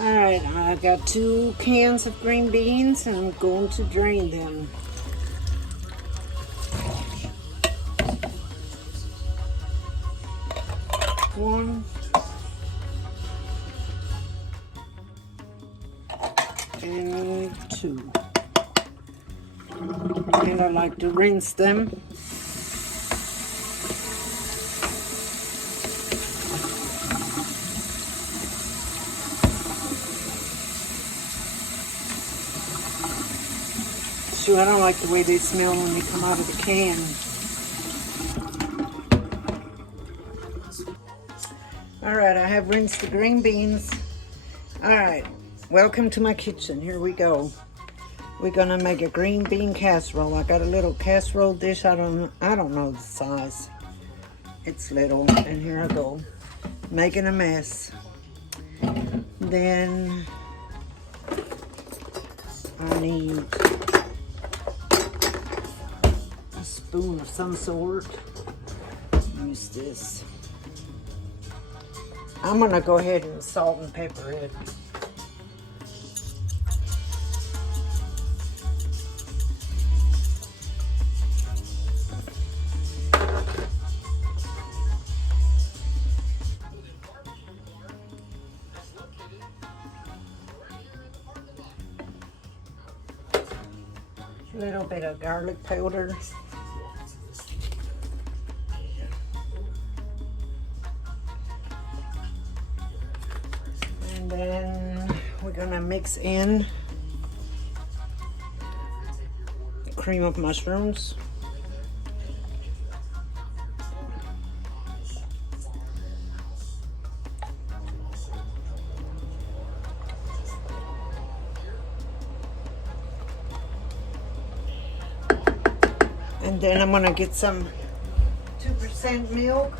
Alright, I got 2 cans of green beans and I'm going to drain them. One and 2. And I like to rinse them. Shoot, I don't like the way they smell when they come out of the can. Alright, I have rinsed the green beans. Alright, welcome to my kitchen. Here we go. We're gonna make a green bean casserole. I got a little casserole dish. I don't know the size. It's little, and here I go, making a mess. Then I need a spoon of some sort. Use this. I'm gonna go ahead and salt and pepper it. A little bit of garlic powder. And then we're gonna mix in cream of mushrooms. And then I'm gonna get some 2% milk.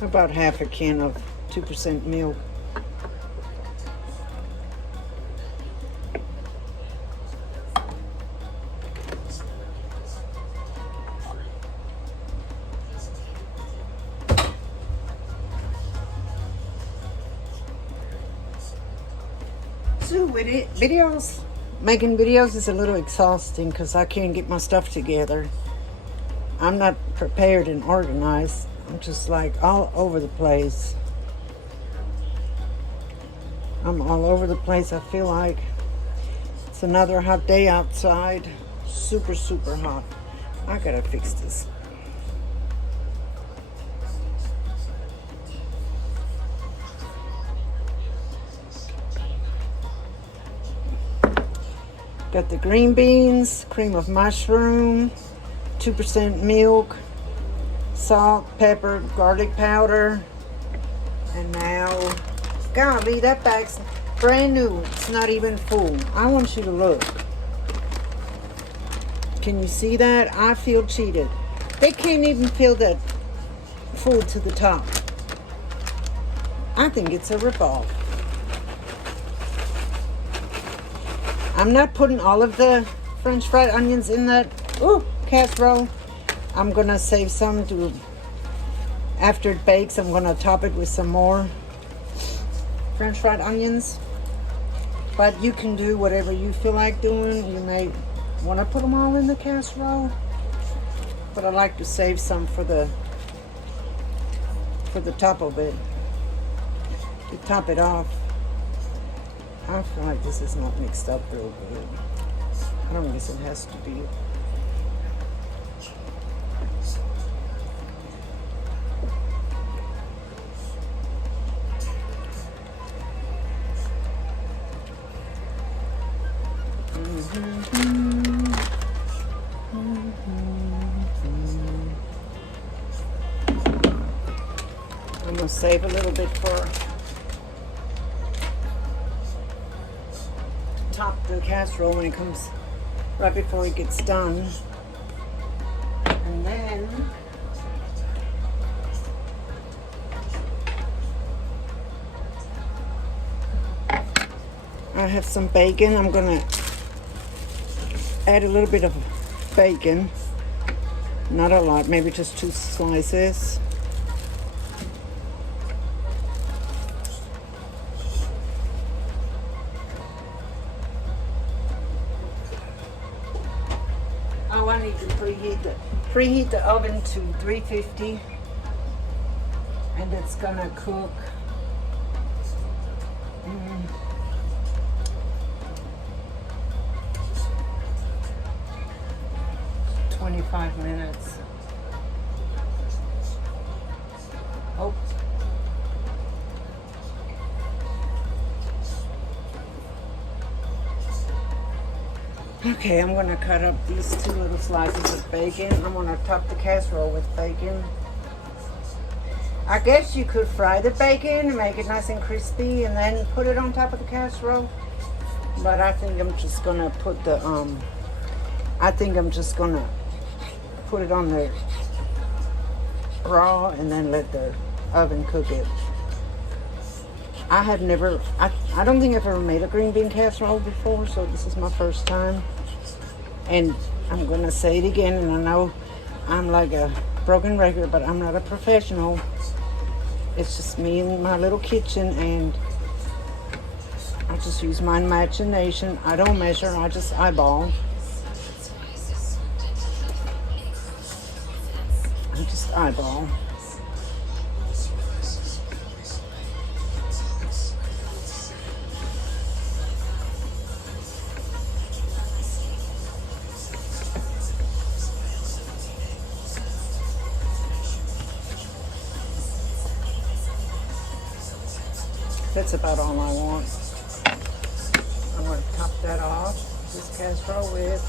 About half a can of 2% milk. So with it, making videos is a little exhausting because I can't get my stuff together. I'm not prepared and organized. I'm just like all over the place. I'm all over the place. I feel like it's another hot day outside. Super, super hot. I gotta fix this. Got the green beans, cream of mushroom, 2% milk, salt, pepper, garlic powder, and now, golly, that bag's brand new. It's not even full. I want you to look. Can you see that? I feel cheated. They can't even fill that full to the top. I think it's a ripoff. I'm not putting all of the French fried onions in that casserole. I'm gonna save some to, after it bakes, I'm gonna top it with some more French fried onions. But you can do whatever you feel like doing. You may want to put them all in the casserole, but I like to save some for the top of it, to top it off. I feel like this is not mixed up real good. I don't guess it has to be. I'm gonna save a little bit for top the casserole when it comes right before it gets done. And then I have some bacon. I'm gonna add a little bit of bacon. Not a lot, maybe just 2 slices. Oh, I need to preheat the oven to 350, and it's gonna cook 25 minutes. Oh. Okay, I'm gonna cut up these 2 little slices of bacon. I'm gonna top the casserole with bacon. I guess you could fry the bacon and make it nice and crispy and then put it on top of the casserole. But I think I'm just gonna put put it on the raw and then let the oven cook it. I don't think I've ever made a green bean casserole before, so this is my first time. And I'm gonna say it again, and I know I'm like a broken record, but I'm not a professional. It's just me in my little kitchen, and I just use my imagination. I don't measure, I just eyeball. I just eyeball. That's about all I want. I'm going to top that off, this casserole, with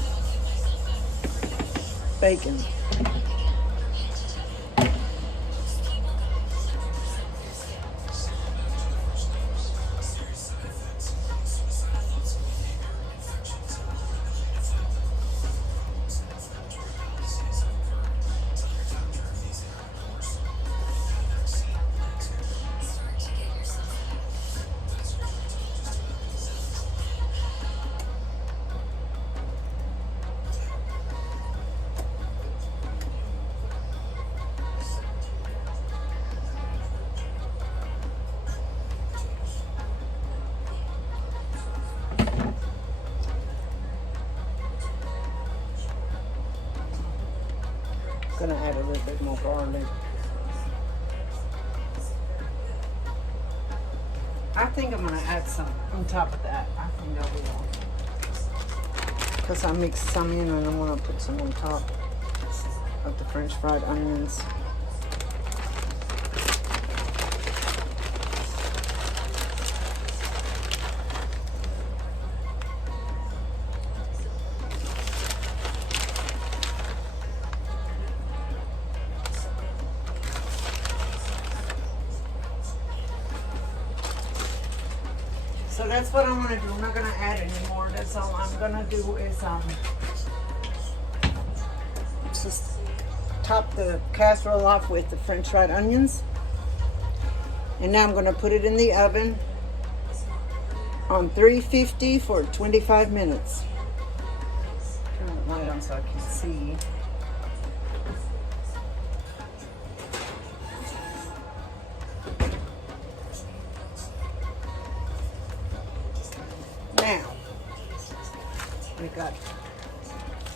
bacon. Gonna add a little bit more garlic. I think I'm gonna add some on top of that. I think I will, because I mixed some in, and I'm gonna put some on top of the French fried onions. So that's what I'm gonna do. I'm not gonna add any more. That's all I'm gonna do is just top the casserole off with the French fried onions. And now I'm gonna put it in the oven on 350 for 25 minutes. Turn the light on so I can see. Now, we got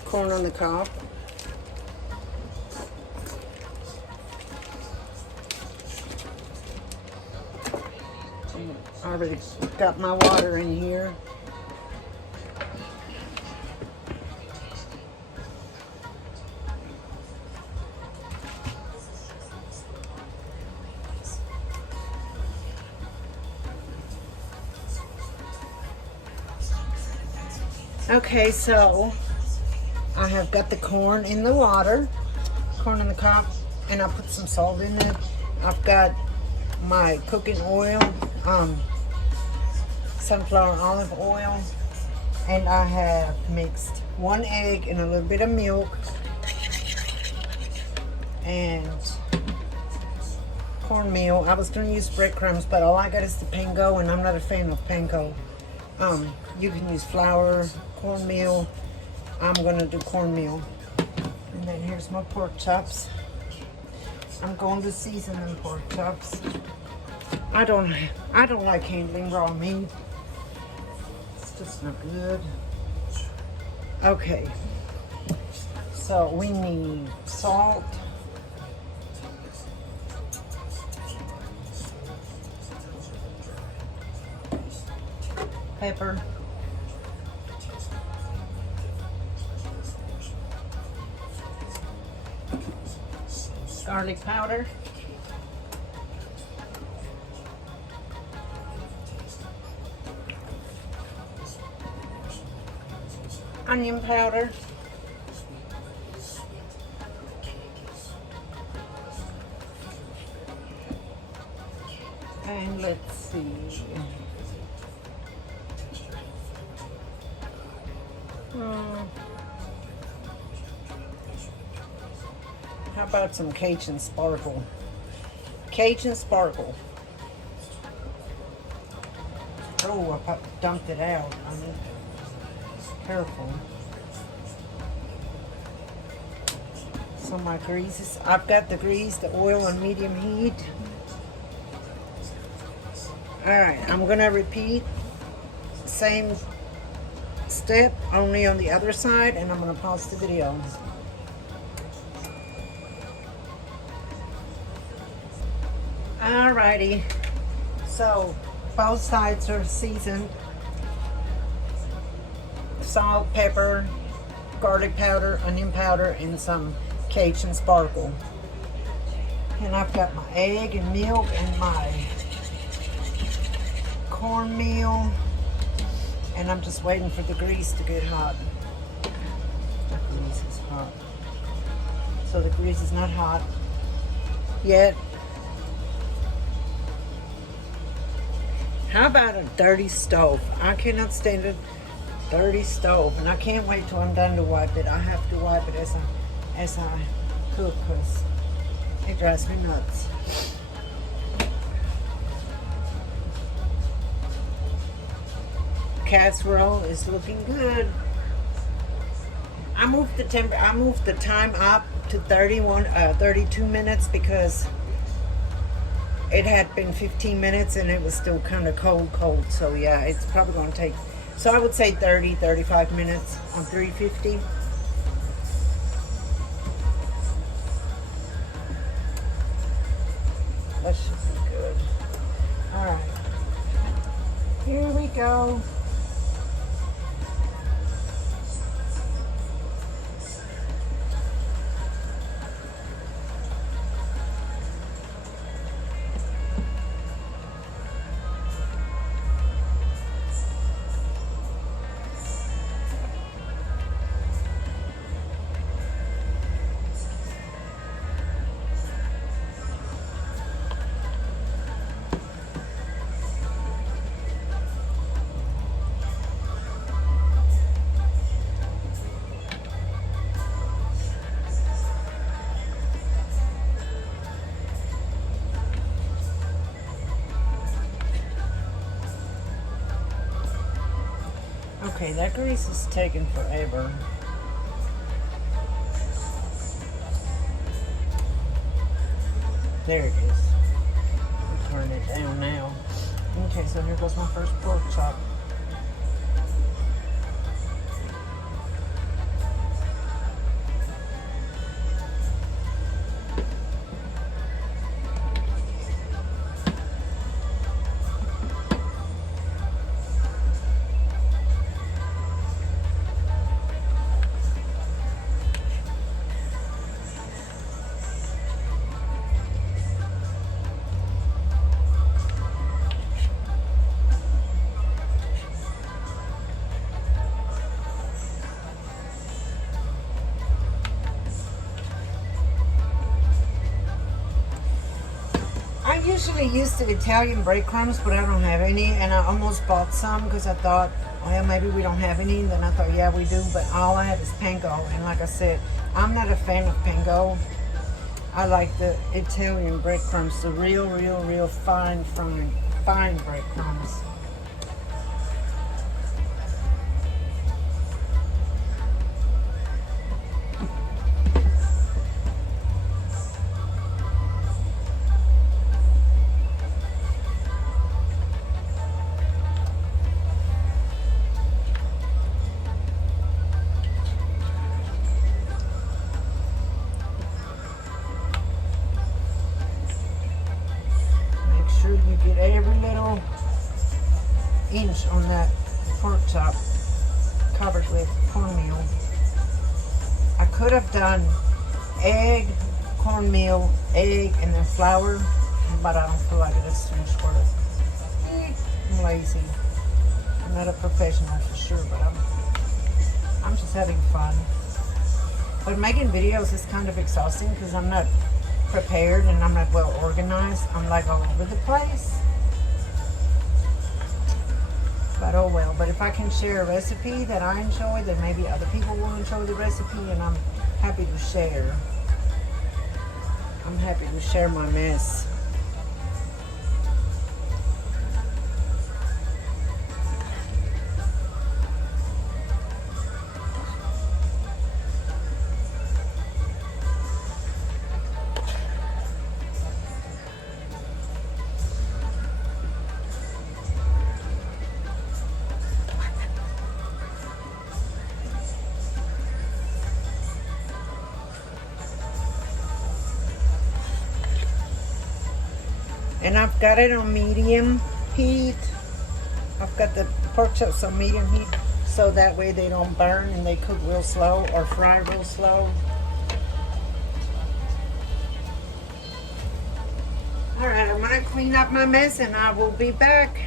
corn on the cob. I already got my water in here. Okay, so I have got the corn in the water, corn in the cob, and I put some salt in it. I've got my cooking oil, sunflower olive oil, and I have mixed 1 egg and a little bit of milk and cornmeal. I was going to use breadcrumbs, but all I got is the panko, and I'm not a fan of panko. You can use flour, cornmeal. I'm gonna do cornmeal. And then here's my pork chops. I'm going to season them pork chops. I don't like handling raw meat. It's just not good. Okay. So we need salt. Pepper. Garlic powder. Onion powder. And let's see. How about some Cajun sparkle? Cajun sparkle. Oh, I dumped it out. I'm careful. So my greases, I've got the grease, the oil on medium heat. Alright, I'm gonna repeat same step, only on the other side, and I'm gonna pause the video. Alrighty, so both sides are seasoned. Salt, pepper, garlic powder, onion powder, and some Cajun sparkle. And I've got my egg and milk and my cornmeal, and I'm just waiting for the grease to get hot. The grease is hot. So the grease is not hot yet. How about a dirty stove? I cannot stand a dirty stove, and I can't wait till I'm done to wipe it. I have to wipe it as I cook because it drives me nuts. Casserole is looking good. I moved the time up to 32 minutes because it had been 15 minutes and it was still kind of cold. So yeah, it's probably going to take, so I would say 35 minutes on 350. That should be good. All right, here we go. Okay, that grease is taking forever. There it is. I'll turn it down now. Okay, so here goes my first pork chop. I usually use the Italian breadcrumbs, but I don't have any, and I almost bought some because I thought, well, maybe we don't have any. Then I thought, yeah, we do, but all I have is panko, and like I said, I'm not a fan of panko. I like the Italian breadcrumbs, the real fine breadcrumbs. inch on that pork chop covered with cornmeal. I could have done egg, cornmeal, egg, and then flour, but I don't feel like it. It's too much work. I'm lazy. I'm not a professional for sure, but I'm just having fun. But making videos is kind of exhausting because I'm not prepared and I'm not well organized. I'm like all over the place. But oh well. But if I can share a recipe that I enjoy, then maybe other people will enjoy the recipe, and I'm happy to share. I'm happy to share my mess. And I've got it on medium heat. I've got the pork chops on medium heat so that way they don't burn and they cook real slow or fry real slow. Alright, I'm going to clean up my mess and I will be back.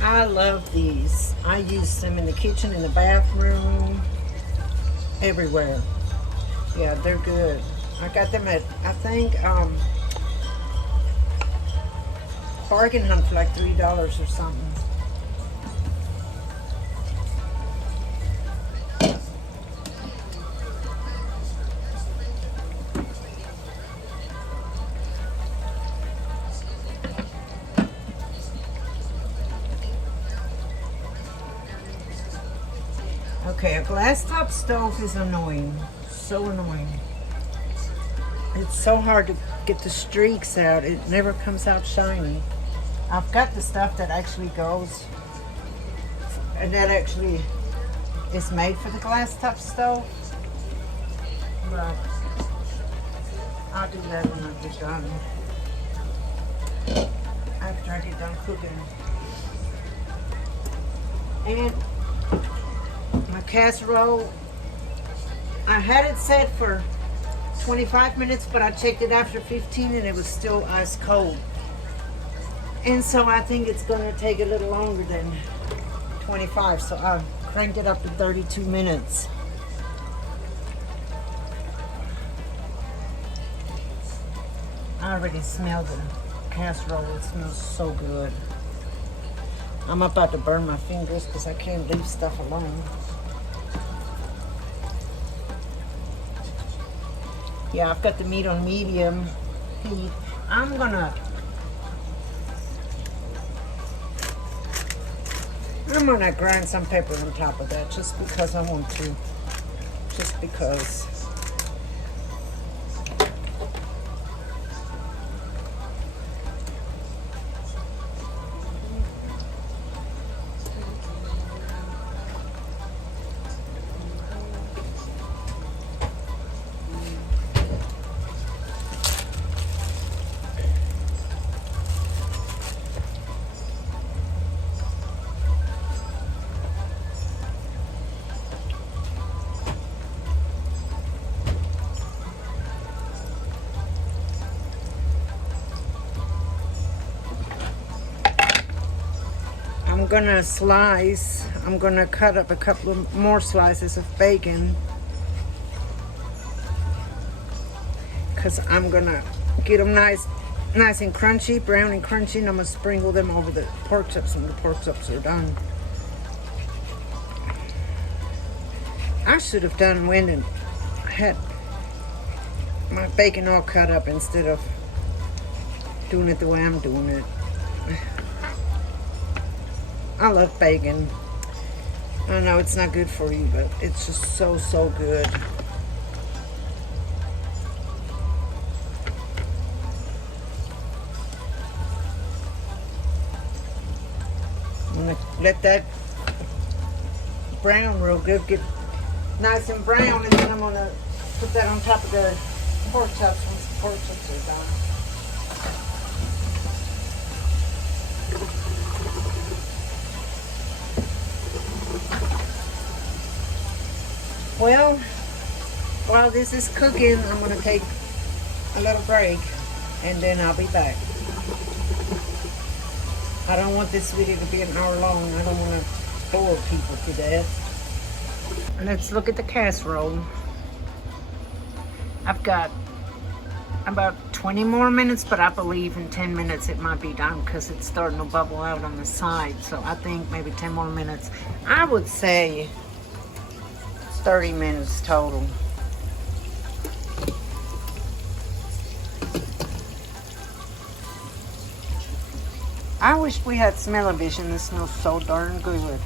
I love these. I use them in the kitchen, in the bathroom, everywhere. Yeah, they're good. I got them at, I think, bargain hunt for like $3 or something. Okay, a glass top stove is annoying. So annoying. It's so hard to get the streaks out. It never comes out shiny. I've got the stuff that actually goes, and that actually is made for the glass top stove. But I'll do that when I get done. After I get done cooking. And my casserole, I had it set for 25 minutes, but I checked it after 15 and it was still ice cold. And so I think it's going to take a little longer than 25, so I cranked it up to 32 minutes. I already smell the casserole. It smells so good. I'm about to burn my fingers because I can't leave stuff alone. Yeah, I've got the meat on medium heat. I'm gonna grind some pepper on top of that just because I want to. Just because. I'm gonna cut up a couple of more slices of bacon because I'm gonna get them nice and crunchy, brown and crunchy, and I'm gonna sprinkle them over the pork chops when the pork chops are done. I should have done when and had my bacon all cut up instead of doing it the way I'm doing it. I love bacon. I know it's not good for you, but it's just so good. I'm gonna let that brown real good, get nice and brown, and then I'm gonna put that on top of the pork chops once the pork chops are done. Well, while this is cooking, I'm going to take a little break and then I'll be back. I don't want this video to be an hour long. I don't want to bore people to death. Let's look at the casserole. I've got about 20 more minutes, but I believe in 10 minutes it might be done because it's starting to bubble out on the side. So I think maybe 10 more minutes. I would say 30 minutes total. I wish we had smell-o-vision. This smells so darn good.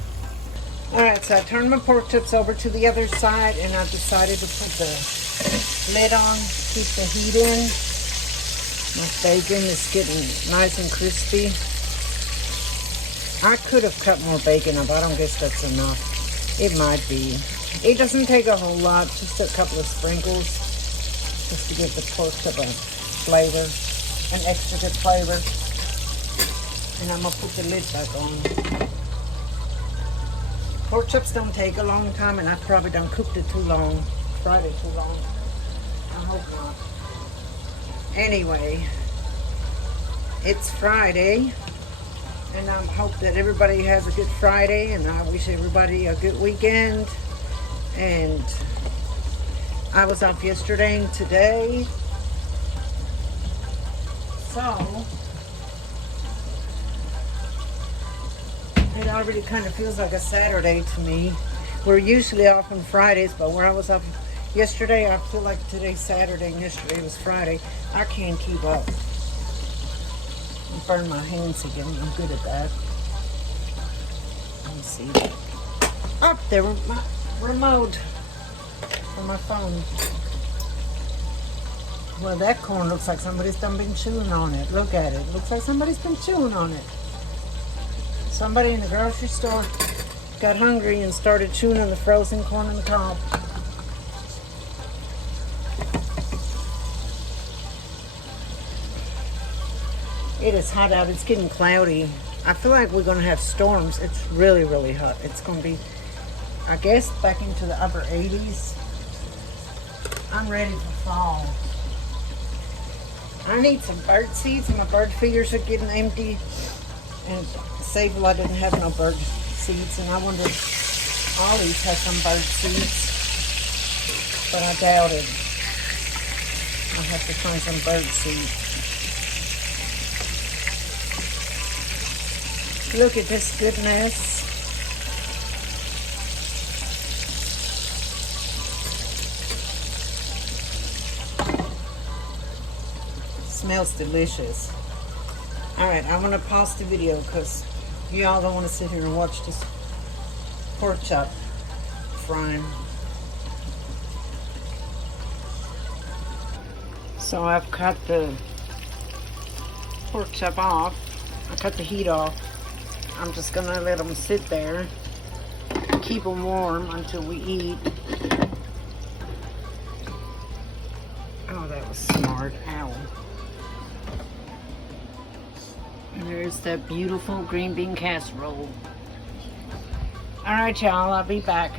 Alright, so I turned my pork chops over to the other side and I decided to put the lid on, keep the heat in. My bacon is getting nice and crispy. I could have cut more bacon up. I don't guess that's enough. It might be. It doesn't take a whole lot, just a couple of sprinkles, just to give the pork chop a flavor, an extra good flavor. And I'm gonna put the lid back on. Pork chops don't take a long time, and I probably done cooked it too long, fried it too long. I hope not. Anyway, it's Friday, and I hope that everybody has a good Friday, and I wish everybody a good weekend. And I was off yesterday and today, so it already kind of feels like a Saturday to me. We're usually off on Fridays, but where I was off yesterday, I feel like today's Saturday and yesterday was Friday. I can't keep up. I burn my hands again. I'm good at that. Let me see. Up there, my remote for my phone. Well, that corn looks like somebody's done been chewing on it. Look at it. Looks like somebody's been chewing on it. Somebody in the grocery store got hungry and started chewing on the frozen corn on the cob. It is hot out. It's getting cloudy. I feel like we're going to have storms. It's really, really hot. It's going to be, I guess, back into the upper 80s. I'm ready for fall. I need some bird seeds. My bird feeders are getting empty. And Sable, I didn't have no bird seeds, and I wonder if Ollie's has some bird seeds, but I doubt it. I'll have to find some bird seeds. Look at this goodness. Smells delicious. Alright, I'm going to pause the video because y'all don't want to sit here and watch this pork chop frying. So I've cut the pork chop off. I cut the heat off. I'm just going to let them sit there, keep them warm until we eat. Oh, that was smart. Ow. And there's that beautiful green bean casserole. All right, y'all, I'll be back.